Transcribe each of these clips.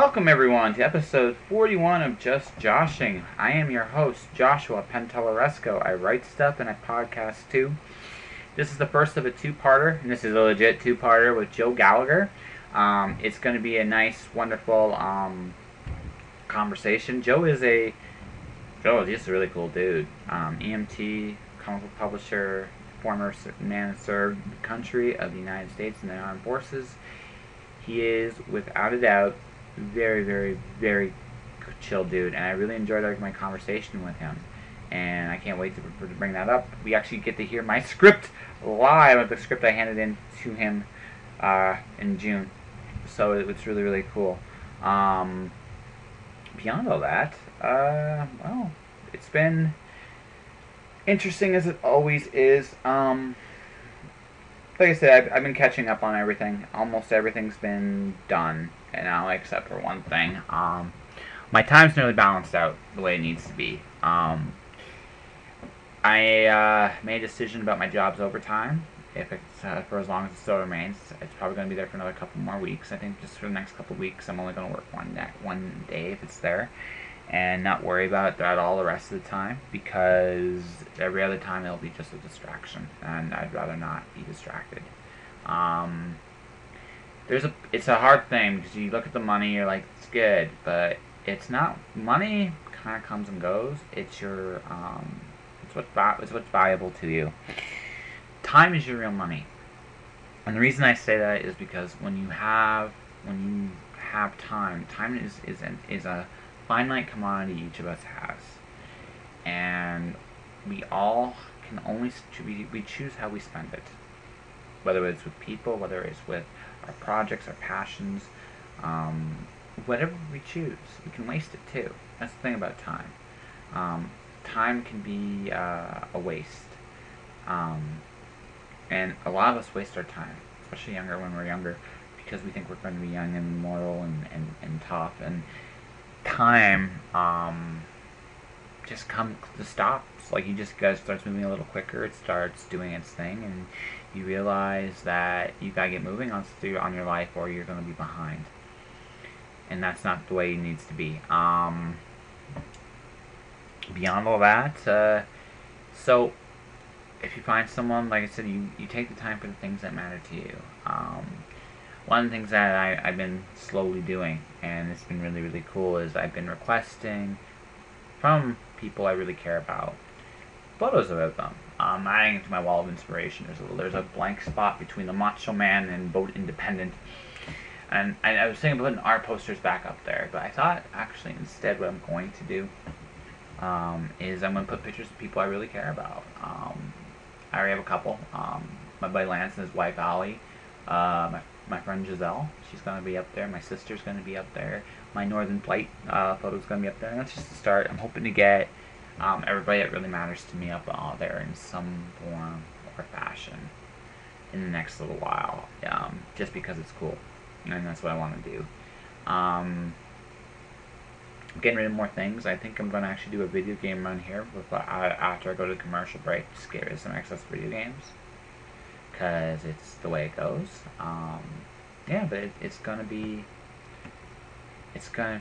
Welcome everyone to episode 41 of Just Joshing. I am your host, Joshua Penteleresco. I write stuff and I podcast too. This is the first of a two-parter, and this is a legit two-parter with Joe Gallagher. It's going to be a nice, wonderful conversation. Joe is just a really cool dude. EMT, comic book publisher, former man who served the country of the United States in the armed forces. He is, without a doubt, very, very, very chill dude, and I really enjoyed my conversation with him, and I can't wait to bring that up. We actually get to hear my script live of the script I handed in to him in June, so it's really, really cool. Beyond all that, well, it's been interesting as it always is. Like I said, I've been catching up on everything. Almost everything's been done, and now except for one thing. My time's nearly balanced out the way it needs to be. I made a decision about my job's overtime. If it's for as long as it still remains, it's probably going to be there for another couple more weeks. I think just for the next couple of weeks, I'm only going to work one day if it's there, and not worry about that all the rest of the time, because every other time it'll be just a distraction, and I'd rather not be distracted. It's a hard thing, because you look at the money, you're like, it's good, but it's not. Money kind of comes and goes. It's your it's what's valuable to you. Time is your real money, and the reason I say that is because when you have time is a finite commodity each of us has, and we all can only we choose how we spend it, whether it's with people, whether it's with our projects, our passions, whatever we choose. We can waste it too. That's the thing about time. Time can be a waste, and a lot of us waste our time, especially when we're younger, because we think we're going to be young and immortal and tough, and time just stops. Like, you just gotta starts moving a little quicker. It starts doing its thing, and you realize that you gotta get moving on your life, or you're gonna be behind. And that's not the way it needs to be. Beyond all that, so if you find someone, like I said, you take the time for the things that matter to you. One of the things that I've been slowly doing, and it's been really, really cool, is I've been requesting from people I really care about photos of them. Adding it to my wall of inspiration. There's a blank spot between the Macho Man and Boat Independent. And I was thinking about putting art posters back up there, but I thought, actually, instead what I'm going to do is I'm going to put pictures of people I really care about. I already have a couple. My buddy Lance and his wife Ollie. My friend Giselle, she's going to be up there. My sister's going to be up there. My Northern Flight photo's going to be up there. And that's just the start. I'm hoping to get everybody that really matters to me up there in some form or fashion in the next little while, just because it's cool. And that's what I want to do. I'm getting rid of more things. I think I'm going to actually do a video game run here after I go to the commercial break. Just get rid of some excess video games, because it's the way it goes. Yeah, but it's gonna be. It's gonna.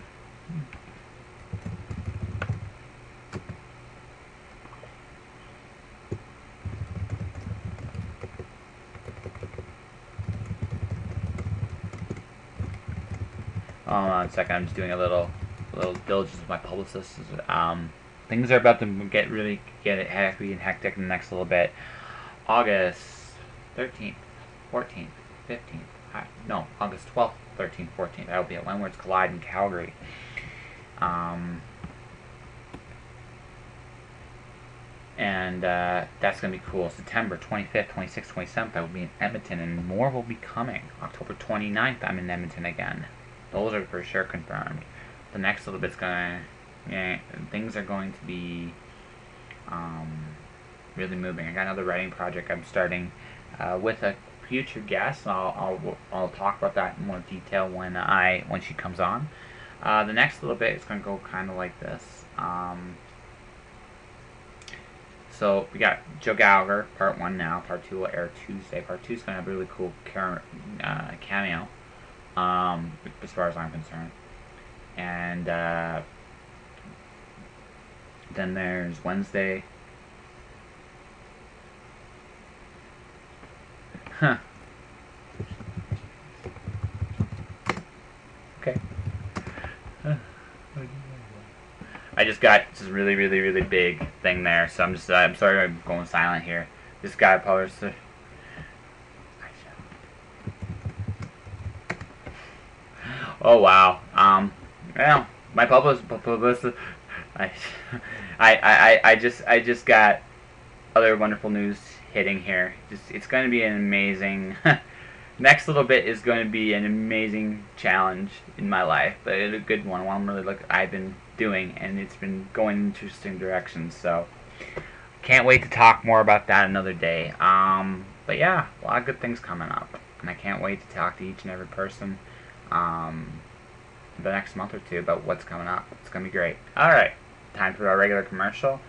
Hold on a second. I'm just doing a little diligence with my publicist. Things are about to get heavy and hectic in the next little bit. August 13th, 14th, 15th. No, August 12th, 13th, 14th. That will be at Wentworth Collide in Calgary. And that's going to be cool. September 25th, 26th, 27th, I will be in Edmonton, and more will be coming. October 29th, I'm in Edmonton again. Those are for sure confirmed. The next little bit's things are going to be really moving. I got another writing project I'm starting with a future guest. I'll talk about that in more detail when she comes on. The next little bit is going to go kind of like this. So we got Joe Gallagher, part 1 now. Part 2 will air Tuesday. Part 2 is going to have a really cool cameo, as far as I'm concerned. and then there's Wednesday. Huh. Okay. I just got this really, really, really big thing there, so I'm sorry I'm going silent here. This guy published. Oh wow. Well, my publicist. I, I just got other wonderful news hitting here. It's going to be an amazing. Next little bit is going to be an amazing challenge in my life, but it's a good one. One really I've been doing, and it's been going in interesting directions. So can't wait to talk more about that another day. But yeah, a lot of good things coming up, and I can't wait to talk to each and every person the next month or two about what's coming up. It's gonna be great. All right, time for our regular commercial.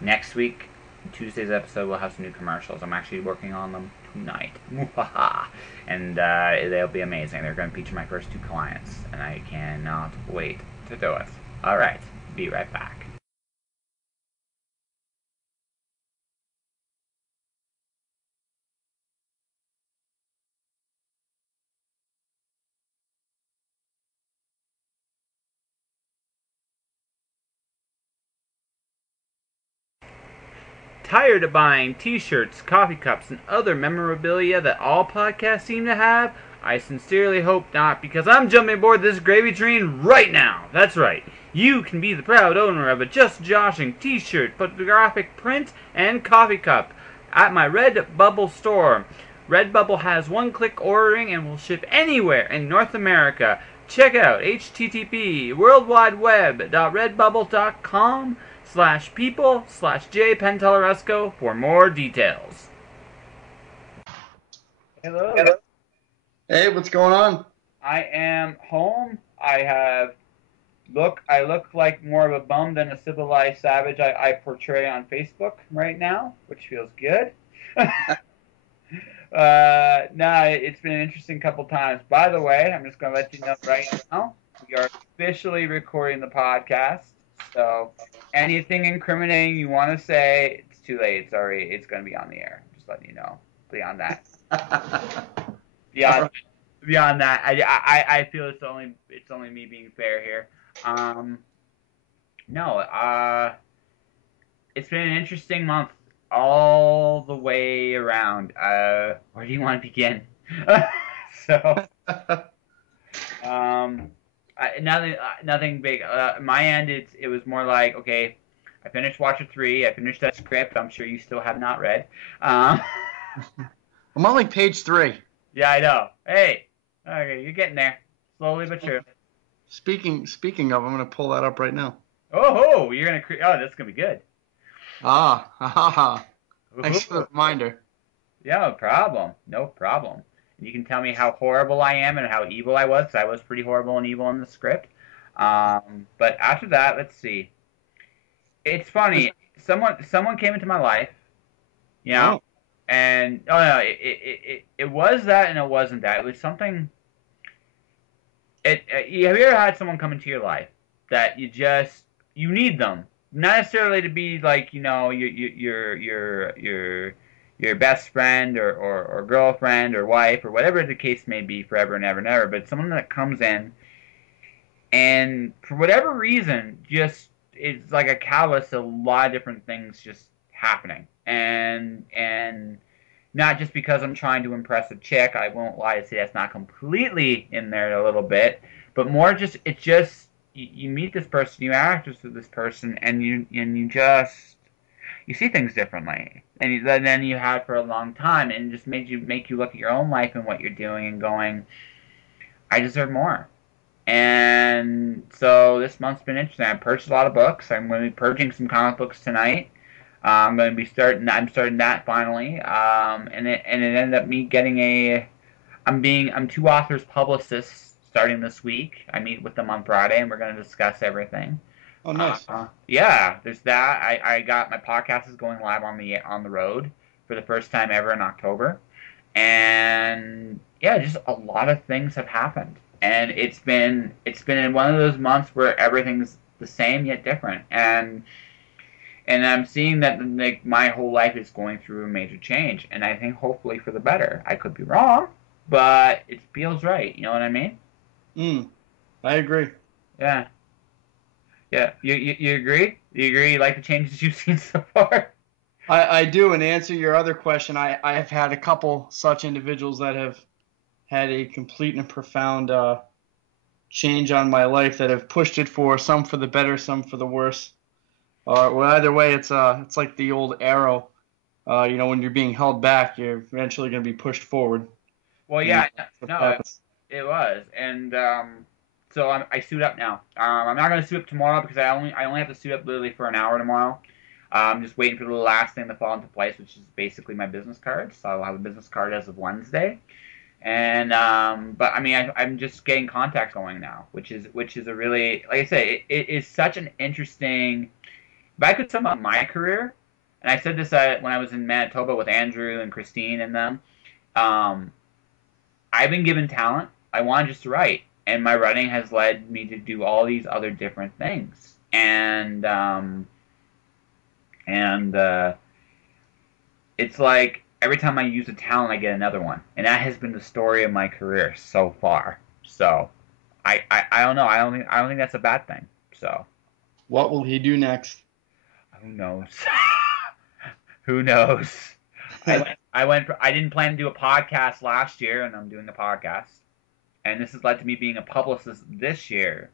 Next week, Tuesday's episode, we'll have some new commercials. I'm actually working on them tonight. And they'll be amazing. They're going to feature my first 2 clients, and I cannot wait to do it. All right, be right back. Tired of buying t-shirts, coffee cups, and other memorabilia that all podcasts seem to have? I sincerely hope not, because I'm jumping aboard this gravy train right now. That's right. You can be the proud owner of a Just Joshing t-shirt, photographic print, and coffee cup at my Redbubble store. Redbubble has one-click ordering and will ship anywhere in North America. Check out http://worldwideweb.redbubble.com/people/jpenteloresco for more details. Hello. Hello. Hey, what's going on? I am home. I look like more of a bum than a civilized savage I portray on Facebook right now, which feels good. No, it's been an interesting couple times. By the way, I'm just going to let you know right now, we are officially recording the podcast. So anything incriminating you want to say, it's too late. Sorry, it's going to be on the air. Just letting you know. Beyond that, beyond that, I feel it's only me being fair here. No, it's been an interesting month all the way around. Where do you want to begin? So, nothing big. My end, it was more like, okay, I finished Watcher 3. I finished that script. I'm sure you still have not read. I'm on like page 3. Yeah, I know. Hey, okay, you're getting there, slowly but surely. Speaking of, I'm gonna pull that up right now. Oh, you're gonna. Oh, that's gonna be good. Thanks for the reminder. Yeah, no problem. No problem. And you can tell me how horrible I am and how evil I was, because I was pretty horrible and evil in the script. But after that, let's see. It's funny. Someone came into my life, you know, and oh no, it was that and it wasn't that. It was something. Have you ever had someone come into your life that you need them, not necessarily to be like your best friend or girlfriend or wife or whatever the case may be forever and ever and ever, but someone that comes in and for whatever reason just it's like a catalyst to a lot of different things just happening, and not just because I'm trying to impress a chick. I won't lie to say that's not completely in there a little bit, but more just you meet this person, you act with this person, and you see things differently than you had for a long time, and it just make you look at your own life and what you're doing and going, I deserve more. And so this month's been interesting. I purchased a lot of books. I'm going to be purging some comic books tonight. I'm going to be starting that finally. And it ended up me getting I'm 2 authors publicists starting this week. I meet with them on Friday, and we're going to discuss everything. Oh, nice. Yeah, there's that. I got my podcast is going live on the road for the first time ever in October, and yeah, just a lot of things have happened. and it's been in one of those months where everything's the same yet different, and I'm seeing that like my whole life is going through a major change, and I think hopefully for the better. I could be wrong, but it feels right. You know what I mean? I agree. Yeah, yeah. You agree? You agree? You like the changes you've seen so far? I do. And to answer your other question, I have had a couple such individuals that have had a complete and profound change on my life that have pushed it for some for the better, some for the worse. Well, either way, it's like the old arrow. When you're being held back, you're eventually going to be pushed forward, Well, and yeah. that's what No, happens. it was, and so I suit up now. I'm not gonna suit up tomorrow because I only have to suit up literally for an hour tomorrow. I'm just waiting for the last thing to fall into place, which is basically my business card. So I'll have a business card as of Wednesday. And but I mean, I'm just getting contacts going now, which is a really, like I say, it is such an interesting. If I could sum up my career, and I said this when I was in Manitoba with Andrew and Christine and them, um, I've been given talent. I want just to write, and my writing has led me to do all these other different things. And it's like every time I use a talent, I get another one, and that has been the story of my career so far. So I don't know. I don't think that's a bad thing. So What will he do next? who knows? Who knows? I didn't plan to do a podcast last year, and I'm doing a podcast. And this has led to me being a publicist this year.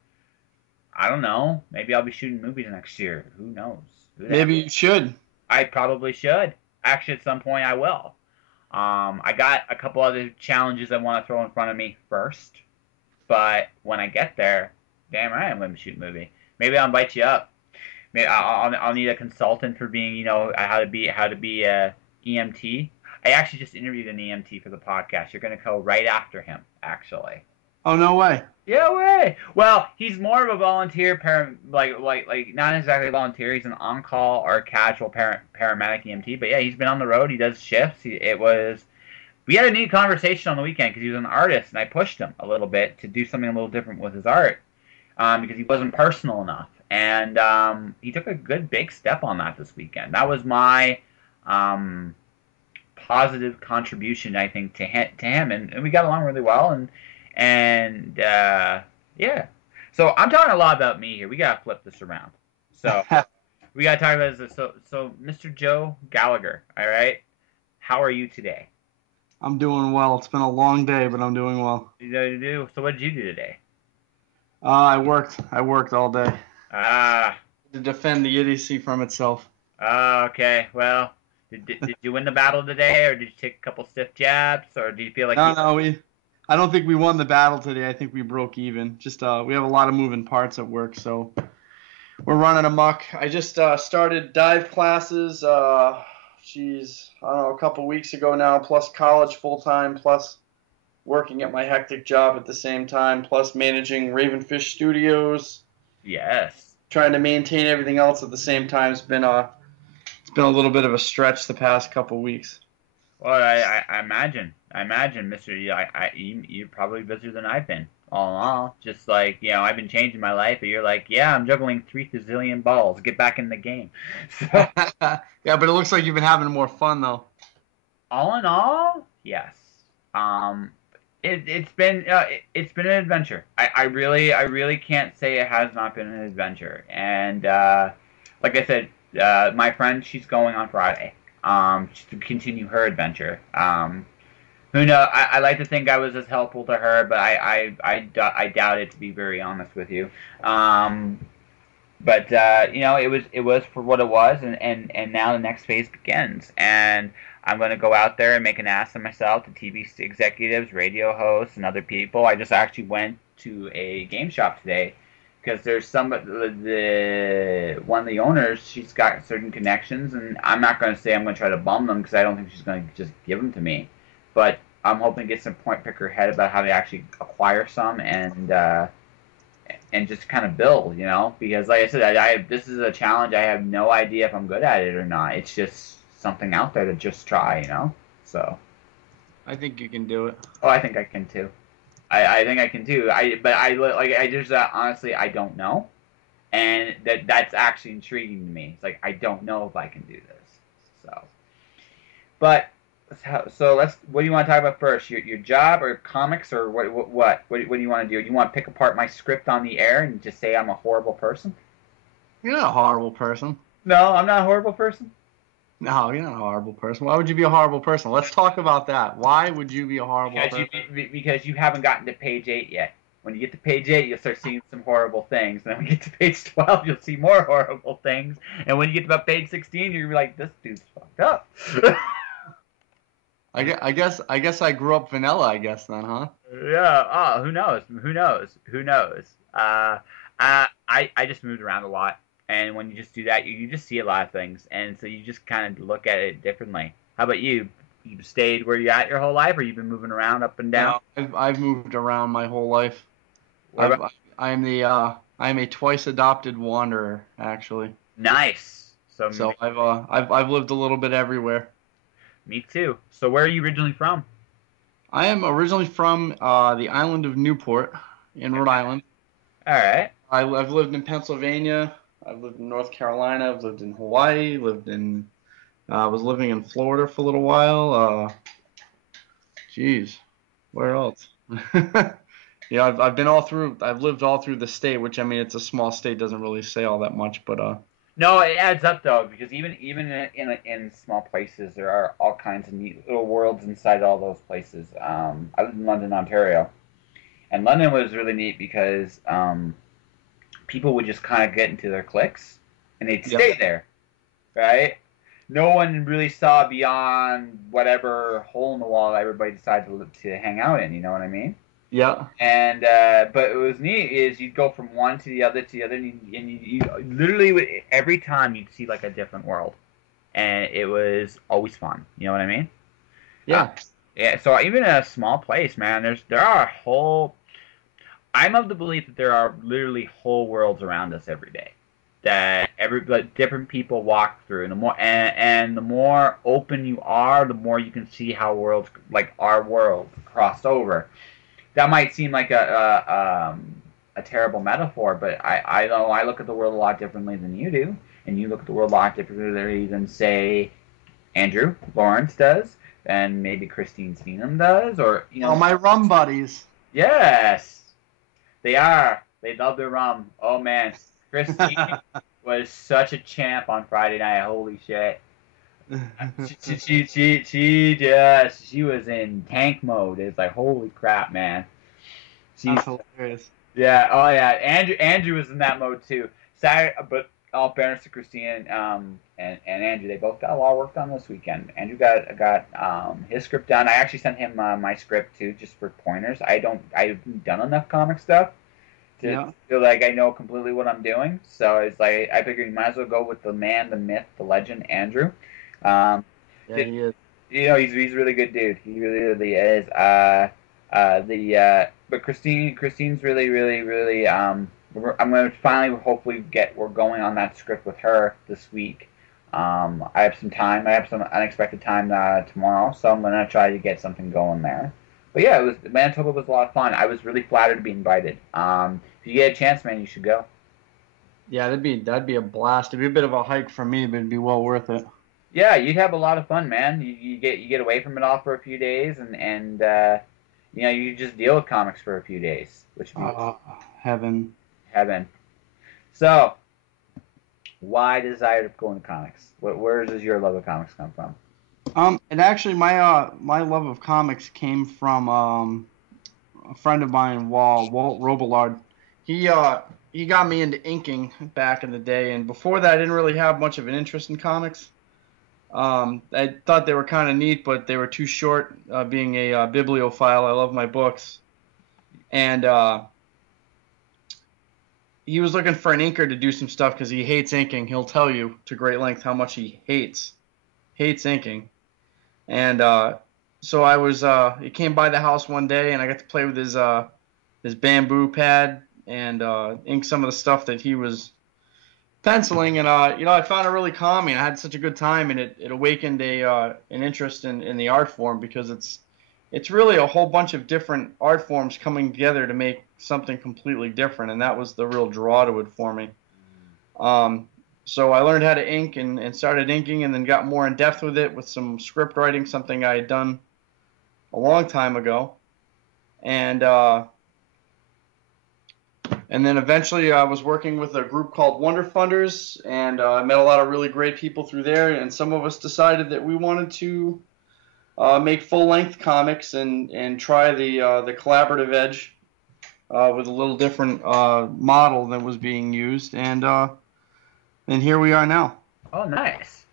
I don't know. Maybe I'll be shooting movies next year. Who knows? Who the heck? Maybe you should. I probably should. Actually, at some point, I will. I got a couple other challenges I want to throw in front of me first, but when I get there, damn right, I'm going to shoot a movie. Maybe I'll invite you up. Maybe I'll need a consultant for being, how to be a EMT. I actually just interviewed an EMT for the podcast. You're going to go right after him, actually. Oh, no way. Yeah, way. Well, he's more of a volunteer like not exactly volunteer. He's an on-call or casual paramedic EMT. But yeah, he's been on the road. He does shifts. We had a neat conversation on the weekend because he was an artist, and I pushed him a little bit to do something a little different with his art because he wasn't personal enough, and he took a good big step on that this weekend. That was my um, positive contribution, I think, to him, and we got along really well, and yeah. So I'm talking a lot about me here. We gotta flip this around. So we gotta talk about this. So Mr. Joe Gallagher, all right. How are you today? I'm doing well. It's been a long day, but I'm doing well. You know what to do. So what did you do today? I worked. I worked all day Ah, to defend the idiocy from itself. okay. Well, did you win the battle today, or did you take a couple stiff jabs, or do you feel like No, you? no, I don't think we won the battle today. I think we broke even. Just we have a lot of moving parts at work, so we're running amok. I just started dive classes. I don't know, a couple weeks ago now. Plus college full time. Plus working at my hectic job at the same time. Plus managing Ravenfish Studios. Yes. Trying to maintain everything else at the same time. It's been a little bit of a stretch the past couple weeks. Well, I imagine. I imagine, Mister. You're probably busier than I've been all in all. Just like I've been changing my life, but you're like, yeah, I'm juggling 3 gazillion balls. Get back in the game. So, Yeah, but it looks like you've been having more fun though. all in all, yes. Um, it's been an adventure. I really can't say it has not been an adventure. And like I said, my friend, she's going on Friday. To continue her adventure. Who knows? I like to think I was as helpful to her, but I doubt it, to be very honest with you. But it was for what it was, and now the next phase begins, and I'm going to go out there and make an ass of myself to TV executives, radio hosts, and other people. I just actually went to a game shop today because there's one of the owners. She's got certain connections, and I'm not going to say I'm going to try to bum them because I don't think she's going to just give them to me, but I'm hoping to get some point pick her head about how to actually acquire some and just kind of build, because like I said, this is a challenge. I have no idea if I'm good at it or not. It's just something out there to just try. So I think you can do it. oh, I think I can too. I think I can too. But I just honestly I don't know, and that's actually intriguing to me. It's like I don't know if I can do this. So, but so let's. What do you want to talk about first? Your job or comics or what do you want to do? Do you want to pick apart my script on the air and just say I'm a horrible person? You're not a horrible person. No, I'm not a horrible person. No, you're not a horrible person. Why would you be a horrible person? Let's talk about that. Why would you be a horrible Because person? because you haven't gotten to page 8 yet. When you get to page 8, you'll start seeing some horrible things. And then when you get to page 12, you'll see more horrible things. And when you get to about page 16, you're like, this dude's fucked up. I guess I grew up vanilla. I guess then, huh? Yeah. Oh, who knows? Who knows? Who knows? I just moved around a lot, and when you just do that, you just see a lot of things, and so you just kind of look at it differently. How about you? You stayed where you at your whole life, or you've been moving around up and down? No, I've moved around my whole life. What about I'm a twice adopted wanderer actually. nice? So So I've lived a little bit everywhere. me too. So where are you originally from? I am originally from the island of Newport in Rhode Island. All right. I've lived in Pennsylvania. I've lived in North Carolina. I've lived in Hawaii. Was living in Florida for a little while. Geez, where else? Yeah, I've been all through. I've lived all through the state, which I mean, it's a small state, doesn't really say all that much, but No, it adds up though, because even in small places, there are all kinds of neat little worlds inside all those places. I lived in London, Ontario, and London was really neat because people would just kind of get into their cliques and they'd yeah, stay there, right? No one really saw beyond whatever hole in the wall everybody decided to hang out in. You know what I mean? yeah, And but it was neat is you'd go from one to the other, you literally every time you'd see like a different world, and it was always fun. You know what I mean? Uh, yeah, yeah. So even in a small place, man, there are whole. I'm of the belief that there are literally whole worlds around us every day that like, different people walk through, and the more open you are, the more you can see how worlds like our world crossed over. That might seem like a terrible metaphor, but I know I look at the world a lot differently than you do, and you look at the world a lot differently than say Andrew Lawrence does, and maybe Christine Steenham does, or you all know, my rum buddies. yes, they are. They love their rum. Oh man, Christine was such a champ on Friday night. Holy shit. She was in tank mode. It's like holy crap, man. She's That's hilarious. yeah, oh yeah. Andrew was in that mode too. Saturday, but all fairness to Christine and Andrew, they both got a lot of work done this weekend. Andrew got his script done. I actually sent him my script too, just for pointers. I haven't done enough comic stuff to Yeah, feel like I know completely what I'm doing. So it's like I figured you might as well go with the man, the myth, the legend, Andrew. Um, yeah, he is. you know, he's a really good dude. He really is. But Christine's really. I'm gonna finally hopefully we're going on that script with her this week. I have some time. I have some unexpected time tomorrow, so I'm gonna try to get something going there. But yeah, it was Manitoba was a lot of fun. I was really flattered to be invited. If you get a chance, man, you should go. Yeah, that'd be a blast. It'd be a bit of a hike for me, but it'd be well worth it. Yeah, you'd have a lot of fun, man. You get away from it all for a few days, and you know you just deal with comics for a few days, which would be Uh, Heaven. heaven. So, why desire to go into comics? Where does your love of comics come from? And actually, my love of comics came from a friend of mine, Walt Robillard. He got me into inking back in the day, and before that, I didn't really have much of an interest in comics. I thought they were kind of neat, but they were too short. Being a bibliophile, I love my books, and he was looking for an inker to do some stuff because he hates inking. He'll tell you to great length how much he hates inking. And so he came by the house one day, and I got to play with his bamboo pad and ink some of the stuff that he was penciling. And I found it really calming. I had such a good time, and it awakened an interest in the art form because it's really a whole bunch of different art forms coming together to make something completely different, and that was the real draw to it for me. Um, so I learned how to ink and started inking, and then got more in depth with it with some script writing, something I had done a long time ago, and then eventually I was working with a group called Wonder Funders, and I met a lot of really great people through there, and some of us decided that we wanted to make full-length comics and try the collaborative edge with a little different model that was being used, and here we are now. Oh, nice.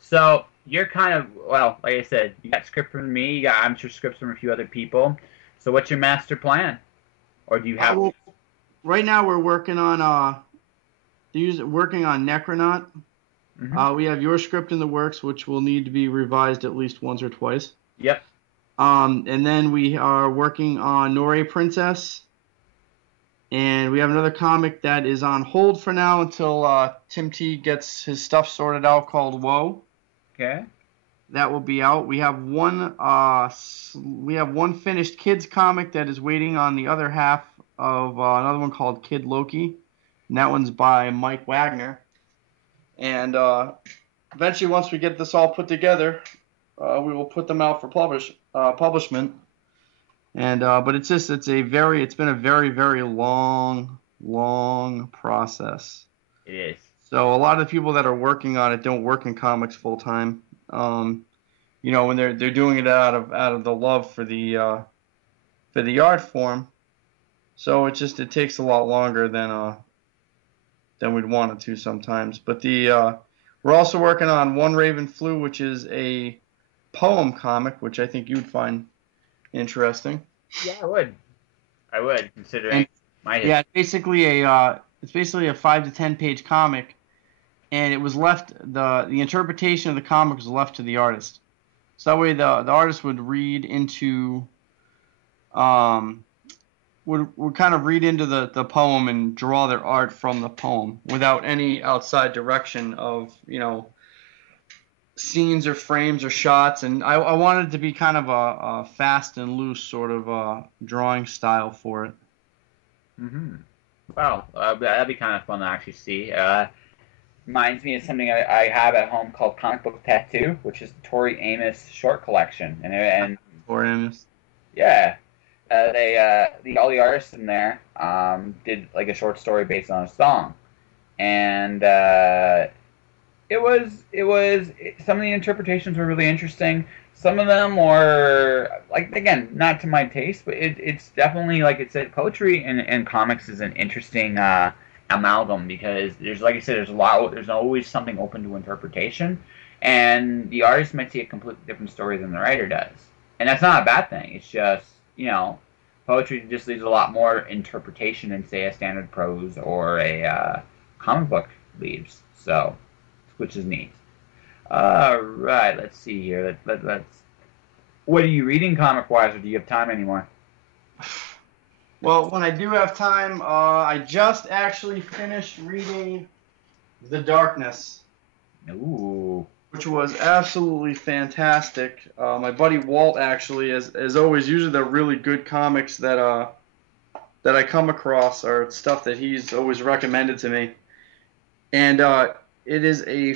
So you're kind of, well, like I said, you got script from me. You got, I'm sure, scripts from a few other people. So what's your master plan? Or do you have? Well, right now we're working on Necronaut. Mm-hmm. We have your script in the works, which will need to be revised at least once or twice. Yep. And then we are working on Nore Princess, and we have another comic that is on hold for now until Tim T gets his stuff sorted out, called Woe. Okay. That will be out. We have one finished kids comic that is waiting on the other half of another one called Kid Loki, and that one's by Mike Wagner. And eventually, once we get this all put together, we will put them out for publishment. And but it's been a very, very long process. It is. So a lot of the people that are working on it don't work in comics full time. When they're doing it out of the love for the art form. So it takes a lot longer than we'd want it to sometimes. But we're also working on One Raven Flew, which is a poem comic, which I think you'd find interesting. Yeah, I would, considering my history. Yeah, it's basically a 5 to 10 page comic, and it was left the interpretation of the comic was left to the artist. So that way the artist would read into would kind of read into the poem and draw their art from the poem without any outside direction of scenes or frames or shots. And I wanted it to be kind of a fast and loose sort of drawing style for it. Mm-hmm. Wow, that'd be kind of fun to actually see. Reminds me of something I have at home called Comic Book Tattoo, which is the Tori Amos short collection, and Tori Amos. Yeah, all the artists in there did like a short story based on a song, and some of the interpretations were really interesting. Some of them were, like, again, not to my taste, but it's definitely, like it said, poetry and comics is an interesting amalgam, because like I said, there's always something open to interpretation, and the artist might see a completely different story than the writer does, and that's not a bad thing. It's just, poetry just leaves a lot more interpretation than, say, a standard prose or a comic book leaves. So, which is neat. All right, let's see here. Let's. What are you reading comic-wise, or do you have time anymore? Well, when I do have time, I just actually finished reading The Darkness. Ooh. Which was absolutely fantastic. My buddy Walt, actually, as always, usually the really good comics that I come across are stuff that he's always recommended to me. And it is a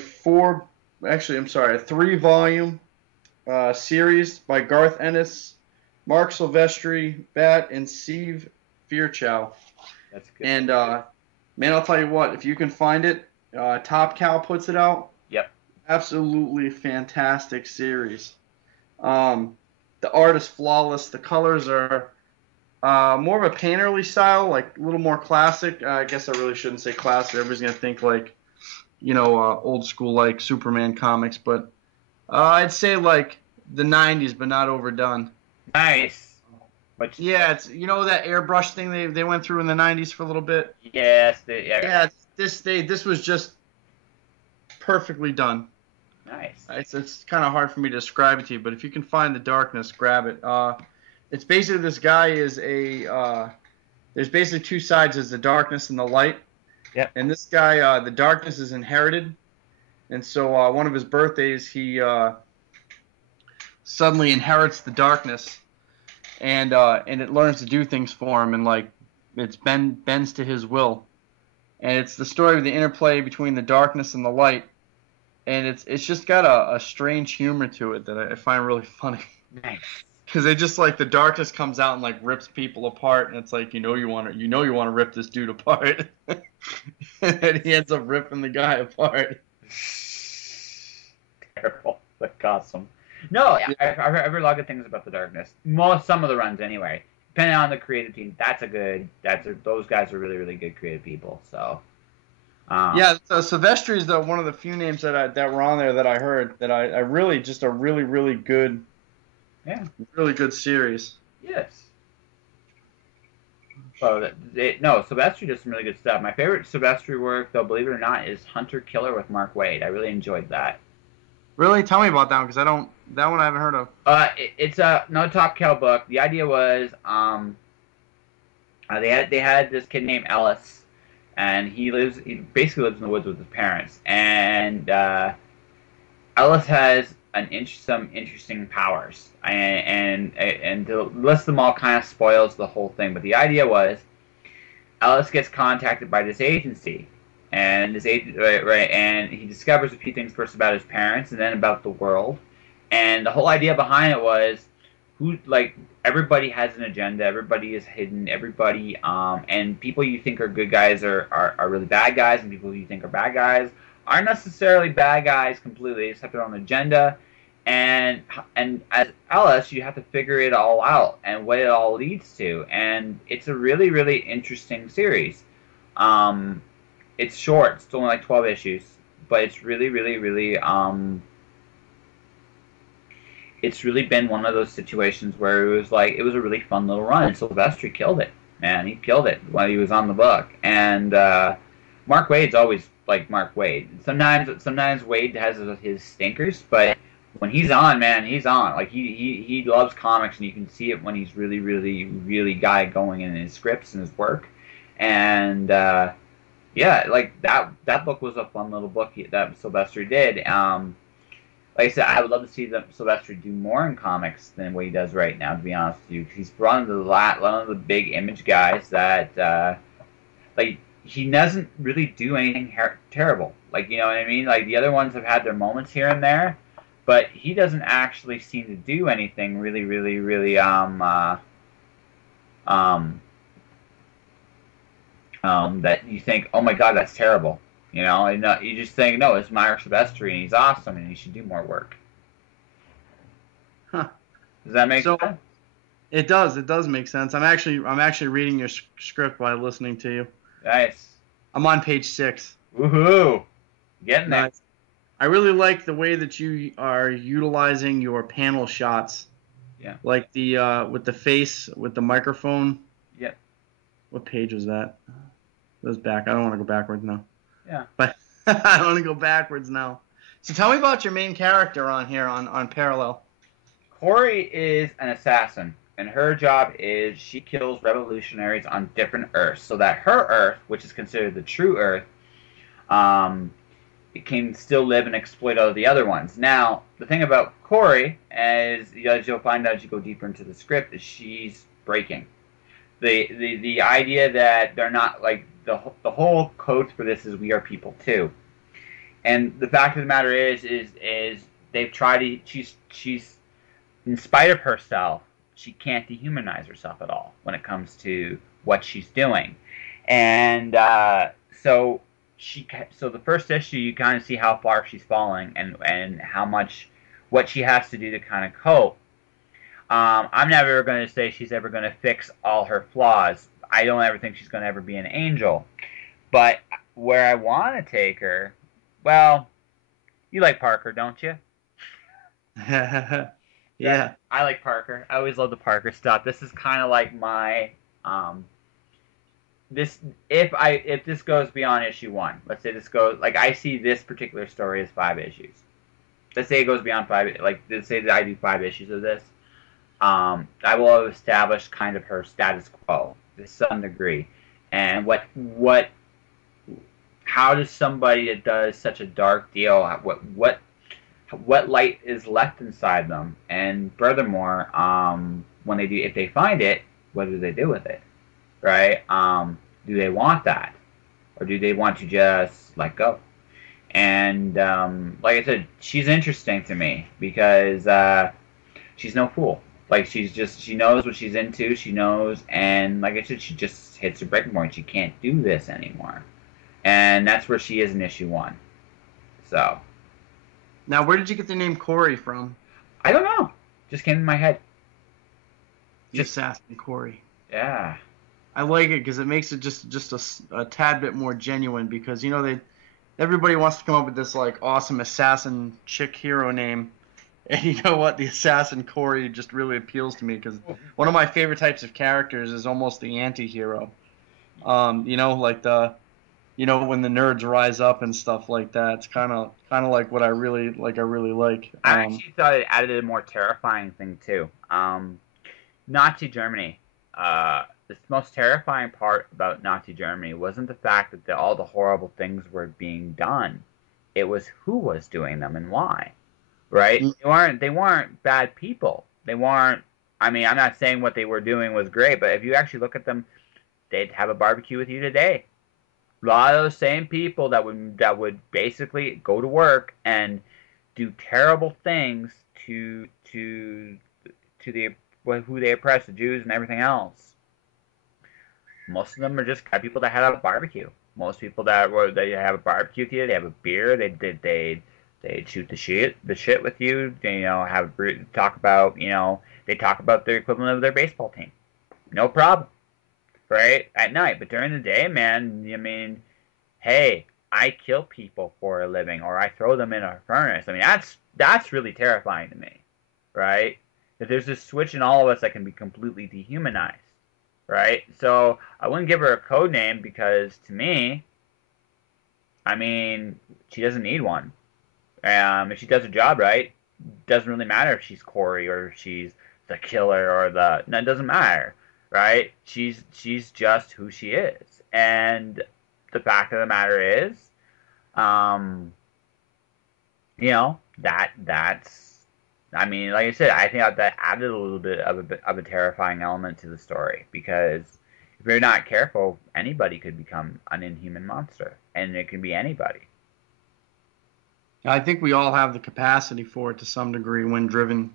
3-volume series by Garth Ennis, Mark Silvestri, Bat, and Steve Fairchild. That's good. And man, I'll tell you what, if you can find it, Top Cow puts it out. Yep. Absolutely fantastic series. The art is flawless. The colors are more of a painterly style, like a little more classic. I guess I really shouldn't say classic. Everybody's gonna think like, old school like Superman comics, but I'd say like the '90s, but not overdone. Nice. But yeah, it's that airbrush thing they went through in the '90s for a little bit. Yes. Yeah. This was just perfectly done. Nice. It's kind of hard for me to describe it to you, but if you can find The Darkness, grab it. It's basically this guy is there's basically two sides. There's the darkness and the light. Yep. And this guy, the darkness is inherited, and so one of his birthdays he suddenly inherits the darkness, and it learns to do things for him, and like bends to his will. And it's the story of the interplay between the darkness and the light, and it's just got a strange humor to it that I find really funny. Nice. Because they just like the darkness comes out and like rips people apart, and it's like you want to rip this dude apart, and then he ends up ripping the guy apart. Terrible, but awesome. No, yeah, I've heard a lot of good things about the darkness. Some of the runs anyway. Depending on the creative team, those guys are really really good creative people. So. Yeah, so Silvestri is one of the few names that were on there that I heard that I really just a really really good. Yeah. Really good series. Yes. So Silvestri does some really good stuff. My favorite Silvestri work, though, believe it or not, is Hunter Killer with Mark Waid. I really enjoyed that. Really? Tell me about that one, because that one I haven't heard of. It's a no Top Cow book. The idea was they had this kid named Ellis, and he basically lives in the woods with his parents, and Ellis has some interesting powers, and to list them all kind of spoils the whole thing. But the idea was, Ellis gets contacted by this agency, and this agent, right, and he discovers a few things first about his parents, and then about the world. And the whole idea behind it was, everybody has an agenda, everybody is hidden, and people you think are good guys are really bad guys, and people you think are bad guys aren't necessarily bad guys completely. They just have their own agenda, and as Ellis, you have to figure it all out and what it all leads to. And it's a really really interesting series. It's short; it's only like 12 issues, but it's really really really it's really been one of those situations where it was a really fun little run. And Silvestri killed it, man. He killed it while he was on the book. And Mark Waid's always like Mark Waid. Sometimes Waid has his stinkers, but when he's on, man, he's on. Like he loves comics, and you can see it when he's really really really going in his scripts and his work. And yeah, like that book was a fun little book that Silvestri did. Like I said, I would love to see Silvestri do more in comics than what he does right now, to be honest with you. Because he's one of the big Image guys that, he doesn't really do anything terrible. Like, you know what I mean? Like, the other ones have had their moments here and there, but he doesn't actually seem to do anything really, really, really, that you think, oh my god, that's terrible. You know, and you just think, no, it's Myra Silvestri, and he's awesome, and he should do more work. Huh. Does that make sense? It does. It does make sense. I'm actually reading your script while listening to you. Nice. I'm on page 6. Woohoo! Getting there. Nice. I really like the way that you are utilizing your panel shots. Yeah. Like the with the face with the microphone. Yep. What page was that? It was back. I don't want to go backwards now. Yeah. But I don't want to go backwards now. So tell me about your main character on here on Parallel. Corey is an assassin, and her job is she kills revolutionaries on different Earths, so that her Earth, which is considered the true Earth, it can still live and exploit all the other ones. Now, the thing about Corey, as you'll find out as you go deeper into the script, is she's breaking. The idea that they're not like the whole code for this is we are people too, and the fact of the matter is they've tried to she's in spite of herself, she can't dehumanize herself at all when it comes to what she's doing, and so the first issue you kind of see how far she's falling and how much what she has to do to kind of cope. I'm never going to say she's ever going to fix all her flaws. I don't ever think she's going to ever be an angel. But where I want to take her, well, you like Parker, don't you? Yeah. I like Parker. I always love the Parker stuff. This is kind of like my if this goes beyond issue 1. Let's say this goes like I see this particular story as 5 issues. Let's say it goes beyond 5. Like let's say that I do 5 issues of this. I will have established kind of her status quo to some degree, and how does somebody that does such a dark deal, what light is left inside them, and furthermore, when they do, if they find it, what do they do with it, right? Do they want that, or do they want to just let go? And like I said, she's interesting to me because she's no fool. Like she knows what she's into. She knows, and like I said, she just hits her breaking point. She can't do this anymore, and that's where she is in issue 1. So Now, where did you get the name Corey from? I don't know. Just came in my head. The Just assassin Corey. yeah. I like it because it makes it just a tad bit more genuine because everybody wants to come up with this like awesome assassin chick hero name, and you know what, the assassin Corey just really appeals to me because one of my favorite types of characters is almost the anti-hero. Like when the nerds rise up and stuff like that. It's kind of like what I really like. I really like. I actually thought it added a more terrifying thing too. Nazi Germany. The most terrifying part about Nazi Germany wasn't the fact that all the horrible things were being done. It was who was doing them and why. Right? They weren't bad people. They weren't. I mean, I'm not saying what they were doing was great, but if you actually look at them, they'd have a barbecue with you today. A lot of those same people that would basically go to work and do terrible things to the who they oppress, the Jews and everything else. Most of them are just people that had a barbecue. Most people they have a barbecue with you, they have a beer, they shoot the shit with you. They, talk about they talk about their equivalent of their baseball team. No problem, right? At night, but during the day, man, I mean, hey, I kill people for a living, or I throw them in a furnace. I mean, that's really terrifying to me, right? That there's this switch in all of us that can be completely dehumanized, right? So I wouldn't give her a code name because to me, I mean, she doesn't need one. If she does her job right, doesn't really matter if she's Corey or if she's the killer or the no, it doesn't matter, right? She's just who she is, and the fact of the matter is, um, that's. I mean, like I said, I think that added a little bit of a terrifying element to the story because if you're not careful, anybody could become an inhuman monster, and it can be anybody. I think we all have the capacity for it to some degree when driven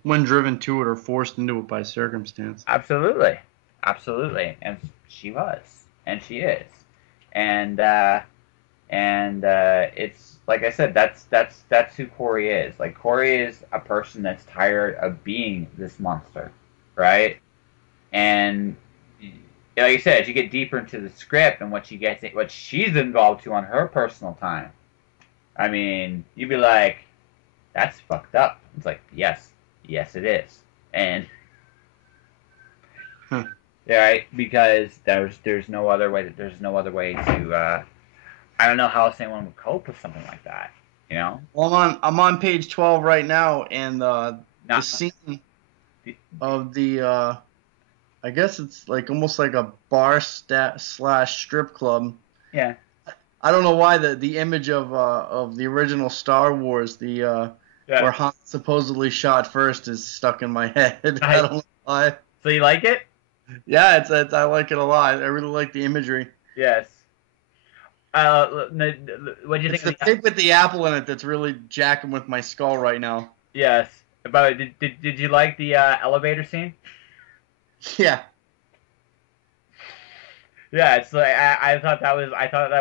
to it or forced into it by circumstance. Absolutely, absolutely, and she was, and she is, and it's like I said, that's who Corey is. Like Corey is a person that's tired of being this monster, right? And like I said, as you get deeper into the script and what she's involved to on her personal time, I mean, you'd be like, that's fucked up. It's like, yes, yes, it is, and Huh. right because there's no other way to. I don't know how else anyone would cope with something like that. You know, Well, I'm on page 12 right now, and the not scene of the I guess it's like almost like a bar slash strip club. yeah, I don't know why the image of the original Star Wars, the yeah. where Han supposedly shot first, is stuck in my head. I I, don't know why. so you like it? Yeah, it's I like it a lot. I really like the imagery. Yes. What do you It's think the of the? pig with the apple in it that's really jacking with my skull right now. Yes. About did you like the elevator scene? Yeah. Yeah, it's like I thought that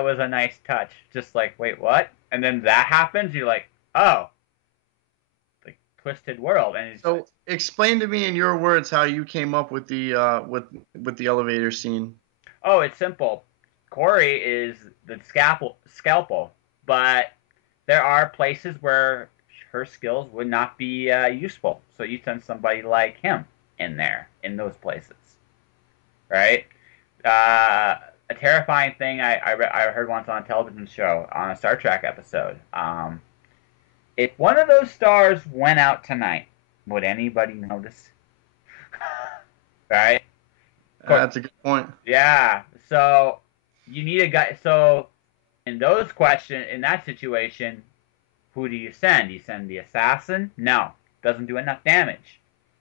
was a nice touch. Just like, wait, what? And then that happens, you're like, oh, like twisted world. And it's like, So explain to me in your words how you came up with the elevator scene. oh, it's simple. Corey is the scalpel, but there are places where her skills would not be useful. So you send somebody like him in there, in those places, right? A terrifying thing I heard once on a television show on a Star Trek episode. If one of those stars went out tonight, would anybody notice? Right? That's a good point. Yeah. So you need a guy. So in that situation, who do you send? You send the assassin? No, doesn't do enough damage.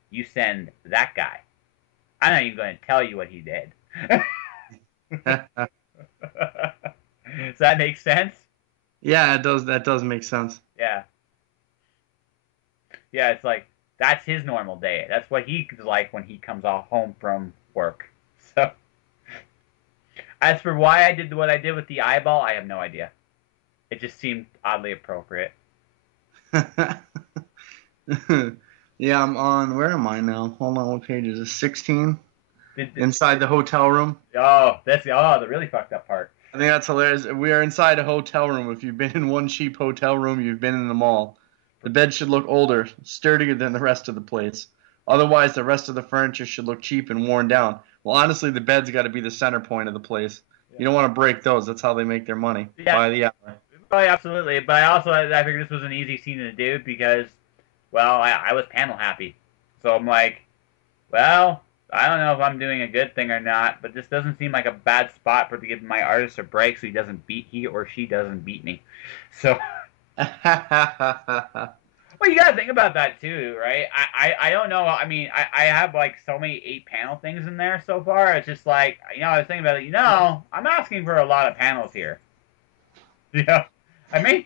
You send that guy. I'm not even going to tell you what he did. Does that make sense? Yeah, it does. That does make sense. Yeah. Yeah, it's like that's his normal day. That's what he's like when he comes off home from work. So, as for why I did what I did with the eyeball, I have no idea. It just seemed oddly appropriate. Yeah, I'm on. Where am I now? Hold on, what page is it? 16? Did, Inside the hotel room. that's the really fucked up part. I think that's hilarious. We are inside a hotel room. If you've been in one cheap hotel room, you've been in the mall. The bed should look older, sturdier than the rest of the place. Otherwise, the rest of the furniture should look cheap and worn down. Well, honestly, the bed's got to be the center point of the place. You don't want to break those. That's how they make their money. Yeah, By the hour. oh, yeah, absolutely. But I figured this was an easy scene to do because, well, I was panel happy, so I'm like, well, I don't know if I'm doing a good thing or not, but this doesn't seem like a bad spot for to give my artist a break so he or she doesn't beat me. So, well, you gotta think about that too, right? I don't know. I mean, I have like so many 8-panel things in there so far. It's just like, I was thinking about it. I'm asking for a lot of panels here. Yeah, I may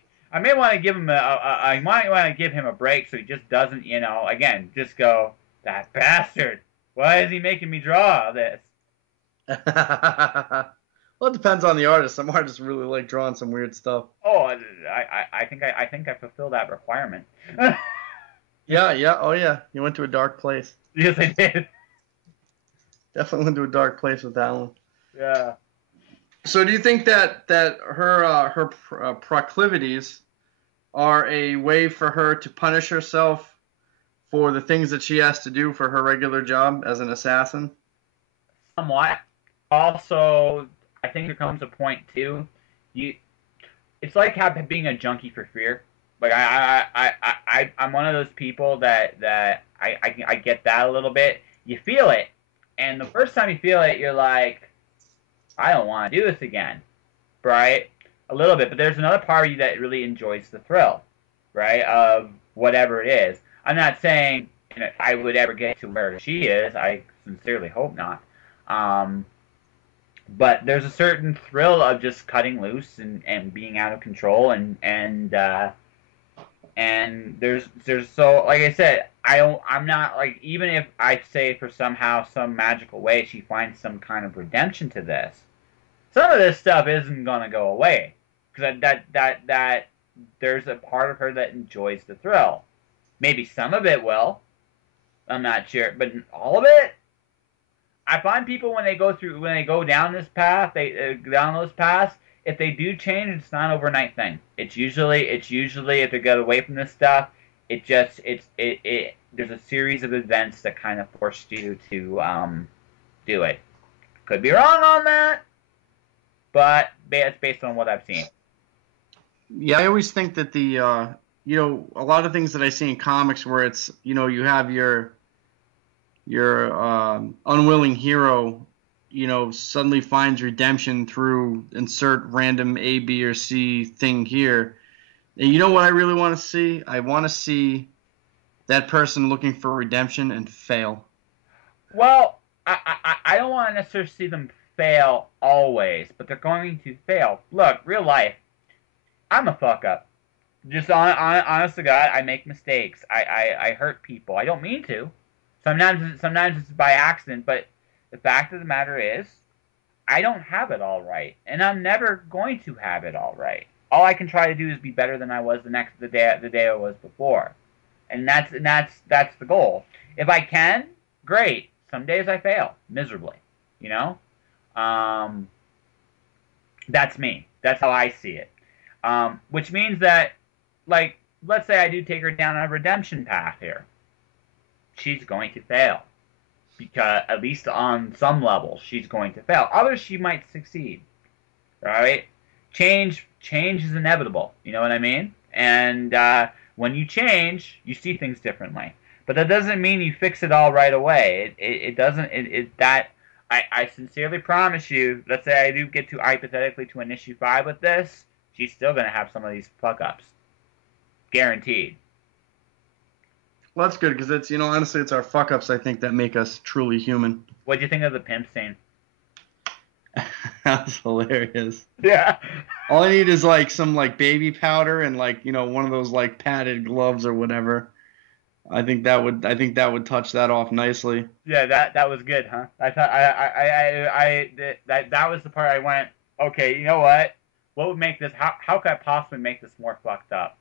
want to give him I might want to give him a break so he just doesn't, again, just go, that bastard. Why is he making me draw this? Well, it depends on the artist. Some artists really like drawing some weird stuff. Oh, I think I fulfill that requirement. Yeah. Oh, yeah. You went to a dark place. Yes, I did. Definitely went to a dark place with that one. Yeah. So, do you think that her proclivities are a way for her to punish herself for the things that she has to do for her regular job as an assassin? Somewhat. Also, I think there comes a point too. It's like being a junkie for fear. Like I'm one of those people that I get that a little bit. You feel it, and the first time you feel it, you're like, I don't want to do this again, right? A little bit, but there's another part of you that really enjoys the thrill, right? Of whatever it is. I'm not saying I would ever get to where she is. I sincerely hope not. But there's a certain thrill of just cutting loose and being out of control and there's so like I said, I'm not like, even if I say for somehow some magical way she finds some kind of redemption to this, some of this stuff isn't gonna go away because that there's a part of her that enjoys the thrill. Maybe some of it will. I'm not sure, but all of it. I find people when they go down this path, down those paths. If they do change, it's not an overnight thing. It's usually if they get away from this stuff, there's a series of events that kind of force you to do it. Could be wrong on that, but it's based on what I've seen. Yeah, I always think that a lot of things that I see in comics where it's, you have your unwilling hero, suddenly finds redemption through insert random A, B, or C thing here. And you know what I really want to see? I want to see that person looking for redemption and fail. Well, I don't want to necessarily see them fail always, but they're going to fail. Look, real life, I'm a fuck up. Just honest to God, I make mistakes. I hurt people. I don't mean to. Sometimes it's by accident, but the fact of the matter is, I don't have it all right, and I'm never going to have it all right. All I can try to do is be better than I was the day I was before, and that's the goal. If I can, great. Some days I fail miserably, you know. That's me. That's how I see it. Which means that, like, let's say I do take her down a redemption path here. She's going to fail. Because, at least on some level, she's going to fail. Others, she might succeed. Right? Change is inevitable. You know what I mean? And when you change, you see things differently. But that doesn't mean you fix it all right away. It doesn't. I sincerely promise you, let's say I do get to hypothetically to an issue 5 with this, she's still going to have some of these fuck ups. guaranteed. Well, that's good because it's honestly it's our fuck ups I think that make us truly human. What'd you think of the pimp scene? That's hilarious. Yeah. All I need is like some like baby powder and like one of those like padded gloves or whatever. I think that would touch that off nicely. Yeah, that was good, huh? I thought that was the part I went, okay, you know what? What would make this? How could I possibly make this more fucked up?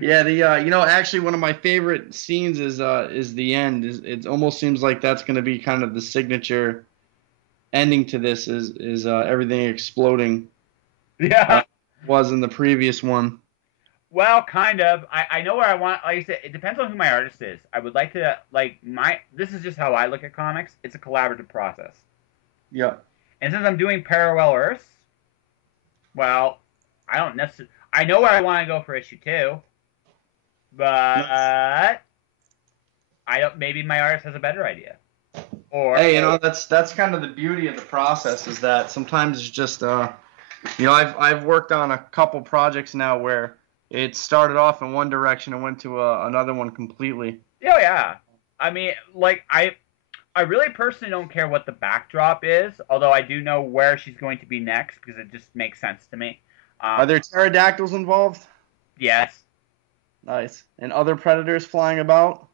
Yeah, the actually one of my favorite scenes is the end. It almost seems like that's going to be kind of the signature ending to this is everything exploding Yeah. was in the previous one. Well, kind of. I know where I want. Like I said, it depends on who my artist is. I would like to like my. This is just how I look at comics. It's a collaborative process. Yeah. And since I'm doing parallel Earths, well, I don't necessarily. I know where I want to go for issue 2, Nice. but I don't. Maybe my artist has a better idea. Or Hey, that's kind of the beauty of the process is that sometimes it's just I've worked on a couple projects now where it started off in one direction and went to another one completely. oh yeah. I mean, like I really personally don't care what the backdrop is, although I do know where she's going to be next because it just makes sense to me. Are there pterodactyls involved? Yes, Nice. And other predators flying about?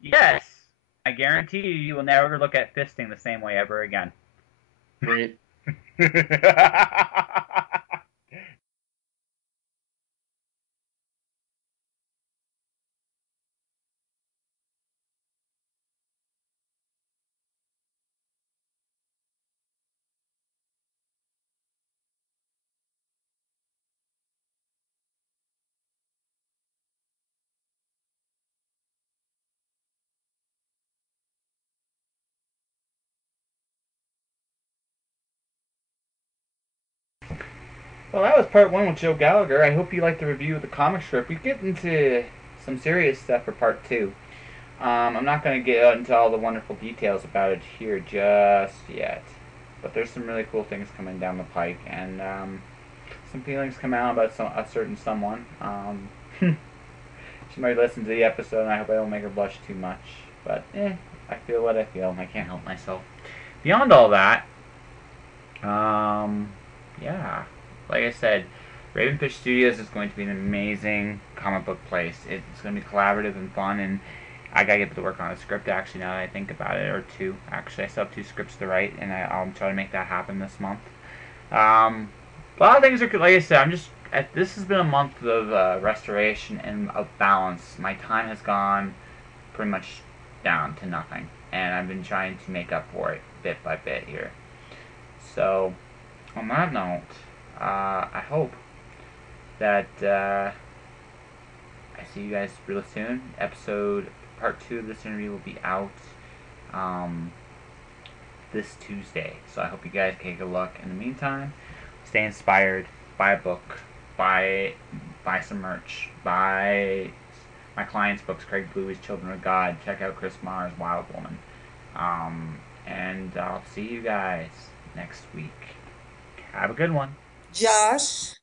yes, I guarantee you will never look at fisting the same way ever again. Great. Well, that was part 1 with Joe Gallagher. I hope you liked the review of the comic strip. We get into some serious stuff for part 2. I'm not going to get into all the wonderful details about it here just yet. But there's some really cool things coming down the pike, and some feelings come out about a certain someone. She might listen to the episode, and I hope I don't make her blush too much. But, I feel what I feel, and I can't help myself. Beyond all that, yeah, like I said, Ravenfish Studios is going to be an amazing comic book place. It's going to be collaborative and fun, and I gotta get to work on a script actually now that I think about it, or 2. Actually, I still have 2 scripts to write, and I'll try to make that happen this month. A lot of things are, like I said, this has been a month of restoration and of balance. My time has gone pretty much down to nothing, and I've been trying to make up for it bit by bit here. So, on that note, I hope that I see you guys real soon. Part 2 of this interview will be out this Tuesday. So I hope you guys take a look. In the meantime, stay inspired. Buy a book. Buy some merch. Buy my client's books, Craig Bluey's Children of God. Check out Chris Marr's Wild Woman. And I'll see you guys next week. Have a good one. Josh.